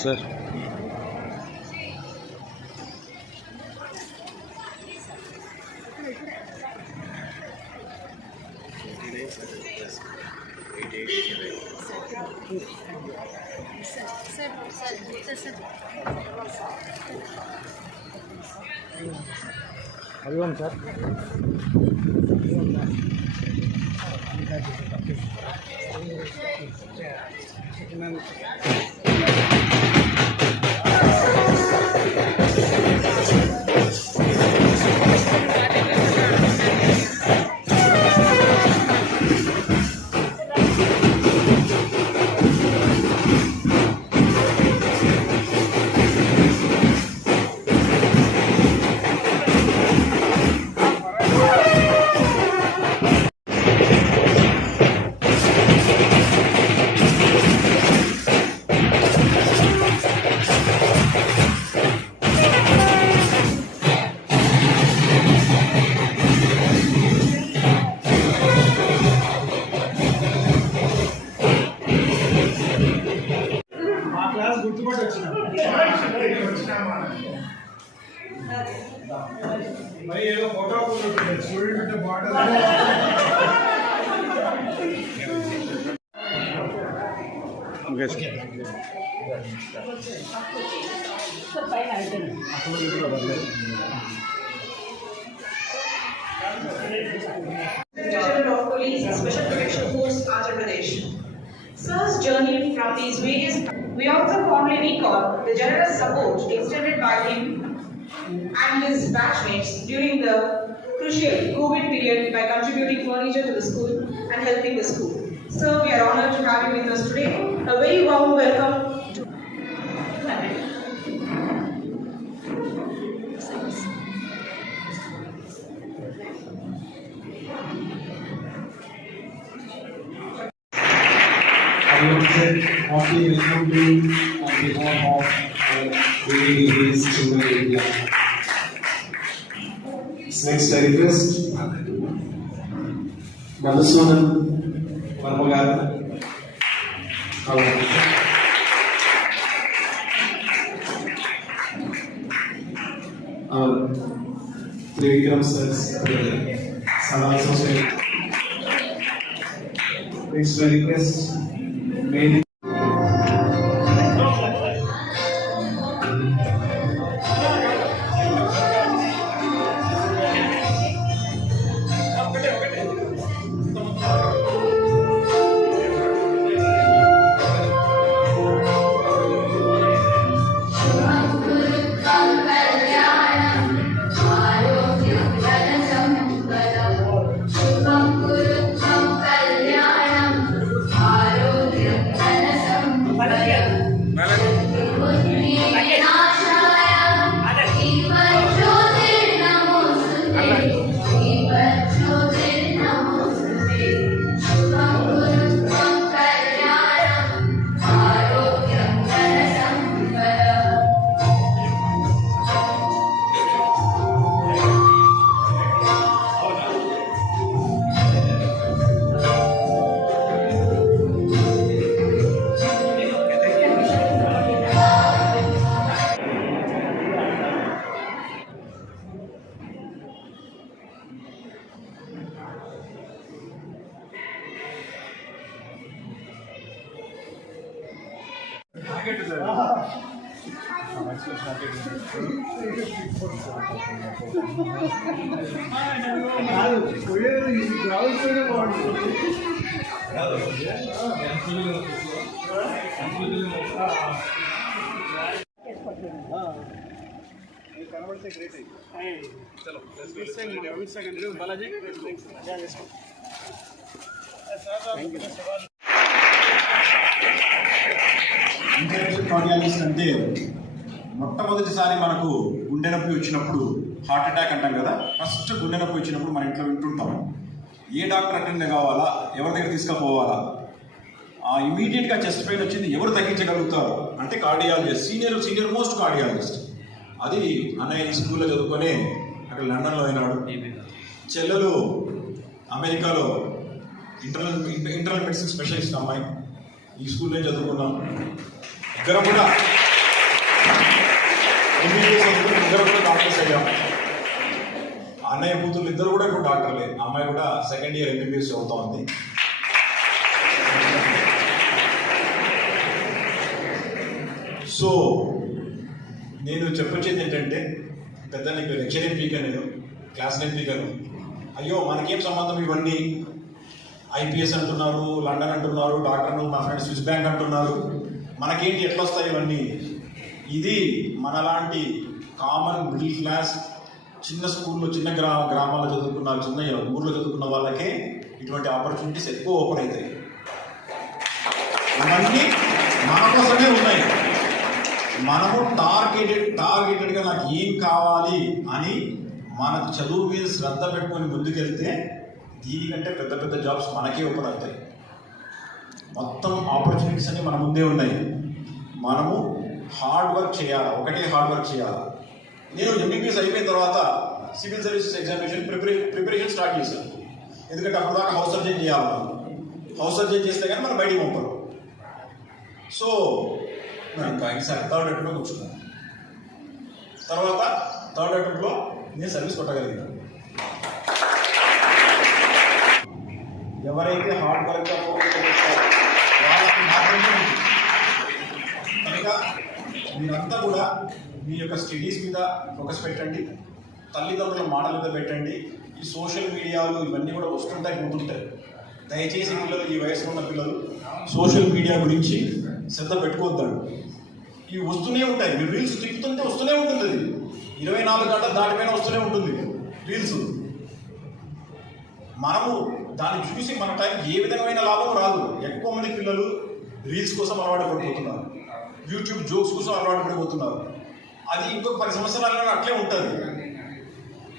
Sir. Hariom sir. Hariom sir. Class గుర్తుపట్టి వచ్చిన మరి ఏదో ఫోటో స్టూడెంట్ అంటే బాగుంటుంది okay sir Lieutenant of Police, Special Protection Force, Andhra Pradesh. Sir's journey from these various, we also fondly recall the generous support extended by him and his batchmates during the crucial COVID period by contributing furniture to the school and helping the school. So we are honored to have you with us today. A very warm welcome to. I would Happy Assembly on behalf of the Children in India. Next, I Madhusudan Varmagara. How are you? Um, our Trivikram sir's brother, Next, I request పోయేది ఈ గ్రౌండ్లోనే బాగుంటుంది కనబడితే great Balaji international cardiologist అంటే మొట్టమొదటిసారి మనకు గుండె నొప్పి వచ్చినప్పుడు హార్ట్ అటాక్ అంటాం కదా ఫస్ట్ గుండె నొప్పి వచ్చినప్పుడు మన ఇంట్లో వింటుంటాం. ఏ డాక్టర్ అటెండ్ కావాలా? ఎవరి దగ్గర తీసుకుపోవాలా? ఇమీడియట్గా చెస్ట్ పెయిన్ వచ్చింది ఎవరు తగ్గించగలుగుతారు? అంటే cardiologist senior senior most cardiologist. అది అన్నయ్య ఈ స్కూల్లో చదువుకొని అక్కడ లండన్లో అయినాడు. చెల్లెలు అమెరికాలో ఇంటర్నల్ ఇంటర్నల్ మెడిసిన్ స్పెషలిస్ట్ అమ్మాయి. ఈ స్కూల్లో చదువుకున్నాం. ఇద్దరం కూడా ఎంబీబీఎస్ చదువుకుని కూడా డాక్టర్స్ అయ్యాం. అన్నయ్య కూతురు ఇద్దరు కూడా ఇప్పుడు డాక్టర్లే అమ్మాయి కూడా సెకండ్ ఇయర్ ఎంబీబీఎస్ చదువుతా ఉంది సో నేను చెప్పొచ్చేది ఏంటంటే పెద్ద నీకు లెక్చర్ ఏం నేను క్లాస్ ఏం అయ్యో మనకేం సంబంధం ఇవన్నీ? ఐపీఎస్ అంటున్నారు లండన్ అంటున్నారు డాక్టర్ మా ఫ్రెండ్ స్విస్ బ్యాంక్ అంటున్నారు. మనకేంటి ఎట్లా వస్తాయి ఇవన్నీ? ఇది మనలాంటి కామన్ మిడిల్ క్లాస్ చిన్న స్కూల్లో చిన్న గ్రామ గ్రామాల్లో చదువుకున్న చిన్న ఊర్లో చదువుకున్న వాళ్ళకే ఇటువంటి ఆపర్చునిటీస్ ఎక్కువ ఓపెన్ అవుతాయి. అవన్నీ మన కోసమే ఉన్నాయి. మనము టార్గెటెడ్ టార్గెటెడ్గా నాకు ఏం కావాలి అని మన చదువు మీద శ్రద్ధ పెట్టుకొని ముందుకెళ్తే దీనికంటే పెద్ద పెద్ద జాబ్స్ మనకే ఓపెన్ అవుతాయి. మొత్తం ఆపర్చునిటీస్ అన్నీ మన ముందే ఉన్నాయి. మనము హార్డ్ వర్క్ చేయాలి? ఒకటే హార్డ్ వర్క్ చేయాలి? నేను ఎంబీబీఎస్ అయిపోయిన తర్వాత civil services examination prepare preparation start చేశాను. ఎందుకంటే అప్పుడు దాకా హౌస్ సర్జన్ చేయాలి. హౌస్ సర్జన్ చేస్తే కానీ మనం బయటికి పంపరు. సో నేను ఇంకా ఈసారి థర్డ్ అటెంప్ట్లో కూర్చున్నాను తర్వాత థర్డ్ అటెంప్ట్లో నేను సర్వీస్ కొట్టగలిగాను. ఎవరైతే హార్డ్ వర్క్ వాళ్ళకి మాత్రమే కనుక మీరంతా కూడా మీ యొక్క స్టడీస్ మీద ఫోకస్ పెట్టండి. తల్లిదండ్రుల మాటల మీద పెట్టండి. ఈ సోషల్ మీడియాలు ఇవన్నీ కూడా వస్తుంటాయి పోతుంటాయి. దయచేసి పిల్లలు ఈ వయసులో ఉన్న పిల్లలు సోషల్ మీడియా గురించి శ్రద్ధ పెట్టుకోవద్దండి. ఇవి వస్తూనే ఉంటాయి. మీరు రీల్స్ తిప్పుతుంటే వస్తూనే ఉంటుంది అది. ఇరవై నాలుగు గంటల దాటిపైన వస్తూనే ఉంటుంది రీల్స్. మనము దాన్ని చూసి మన టైం ఏ విధమైన లాభం రాదు. ఎక్కువ మంది పిల్లలు రీల్స్ కోసం అలవాటు పడిపోతున్నారు. యూట్యూబ్ జోక్స్ కోసం అలవాటు పడిపోతున్నారు. అది ఇంకొక పది సంవత్సరాలలో అట్లే ఉంటుంది.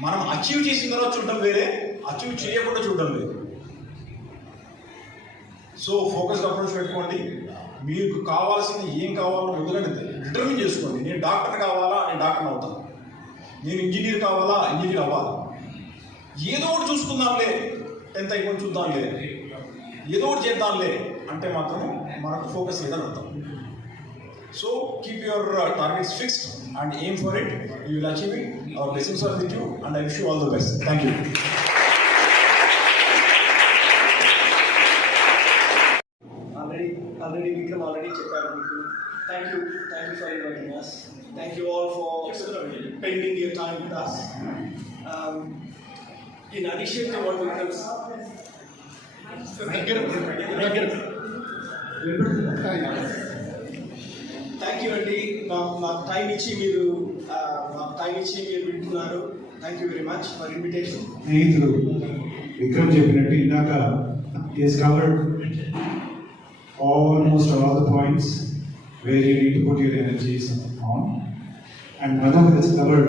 మనం అచీవ్ చేసిన తర్వాత చూడటం వేరే అచీవ్ చేయకుండా చూడటం వేరే. సో ఫోకస్ అప్రోచ్ పెట్టుకోండి. మీకు కావాల్సింది ఏం కావాలో ముందుగా డిటర్మిన్ చేసుకోండి. నేను డాక్టర్ కావాలా? నేను డాక్టర్ అవుతాను నేను ఇంజనీర్ కావాలా? ఇంజనీర్ అవ్వాలా? ఏదో ఒకటి చూసుకుందాంలే. టెన్త్ అయిపోయి చూద్దాంలే. ఏదో ఒకటి చేద్దాంలే అంటే మాత్రం మనకు ఫోకస్ లేదని అర్థం. So keep your targets fixed and aim for it. You will achieve it. Our blessings are with you, and I wish you all the best. Thank you. Vikram Thank you, thank you for inviting us. Thank you all for spending your time with us. Um, in addition to what we have, Vikram, Vikram. మాకు time ఇచ్చి మీరు మాకు time ఇచ్చి మీరు వింటున్నారు. Thank you very much for invitation స్నేహితుడు విక్రమ్ చెప్పినట్టు ఇందాక is covered almost all the points where you need put your energies on and Madhu has covered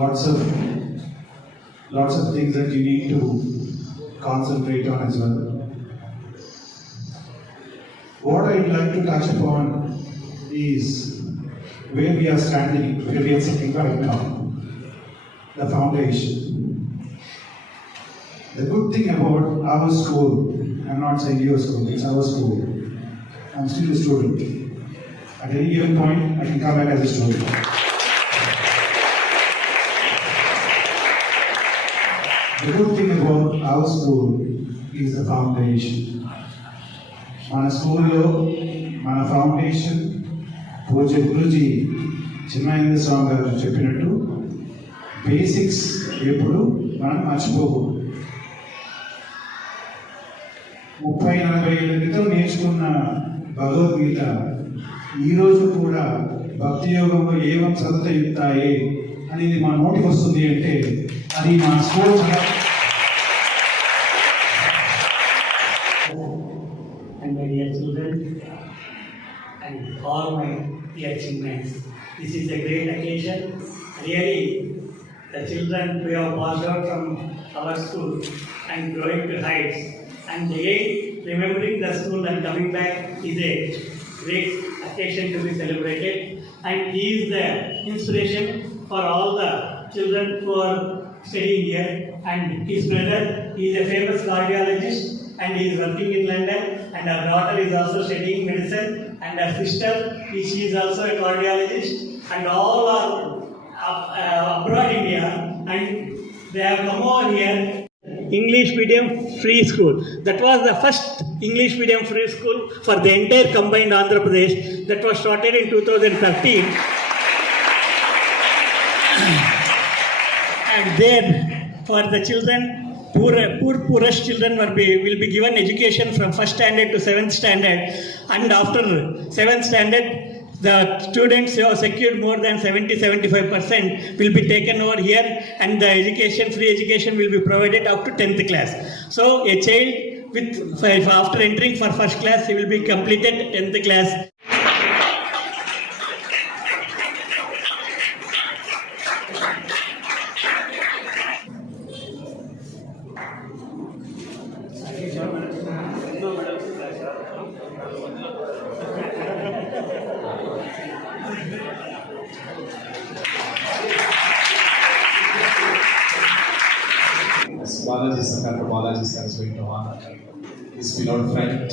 lots of lots of things that you need to concentrate on as well. What I'd like to touch upon is where we are standing, where we are sitting right now, the foundation. The good thing about our school, I'm not saying your school, it's our school. I'm still a student. At any given point, I can come back as a student. The good thing about our school is the foundation. మన స్కూల్లో మన foundation పూజ గురుజీ చిన్మయేంద్ర స్వామి గారు చెప్పినట్టు basics ఎప్పుడు మనం మర్చిపోకూడదు ముప్పై నలభై ఏళ్ళ క్రితం నేర్చుకున్న భగవద్గీత ఈరోజు కూడా భక్తి యోగంలో ఏవం సతత యుక్తాయే అనేది మా నోటికి వస్తుంది అంటే అది మా స్కూల్ చాలా and my dear children and all my dear achievements. This is a great occasion. Really, the children who have passed out from our school and growing to heights. And again remembering the school and coming back is a great occasion to be celebrated. And he is the inspiration for all the children who are studying here. And his brother he is a famous cardiologist and he is working in London. And our daughter is also studying medicine. And her sister she is also a cardiologist, and all are uh, abroad India, and they have come over here. English medium free school. That was the first English medium free school for the entire combined Andhra Pradesh. That was started in 2013. and there for the children poor poor poorest children will be, will be given education from first standard to seventh standard. And after seventh standard the students who have secured more than 70 75 percent will be taken over here and the education free education will be provided up to 10th class. So a child with after entering for first class he will be completed 10th class As Balaji Sakar, Balaji sir is going to honor his beloved friend.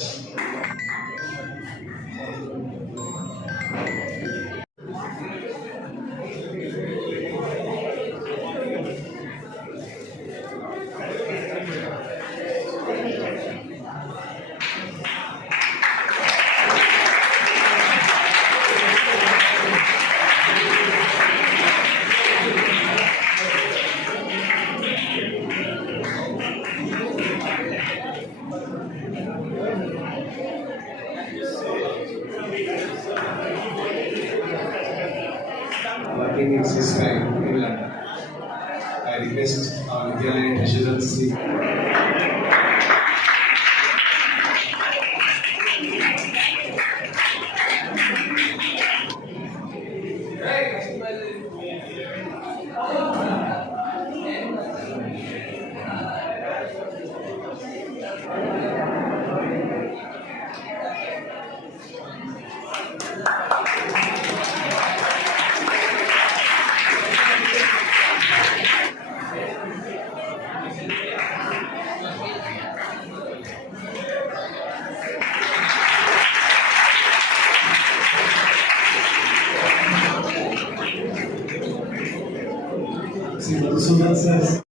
Working in time in London. I request our Vidyalaya Sim, da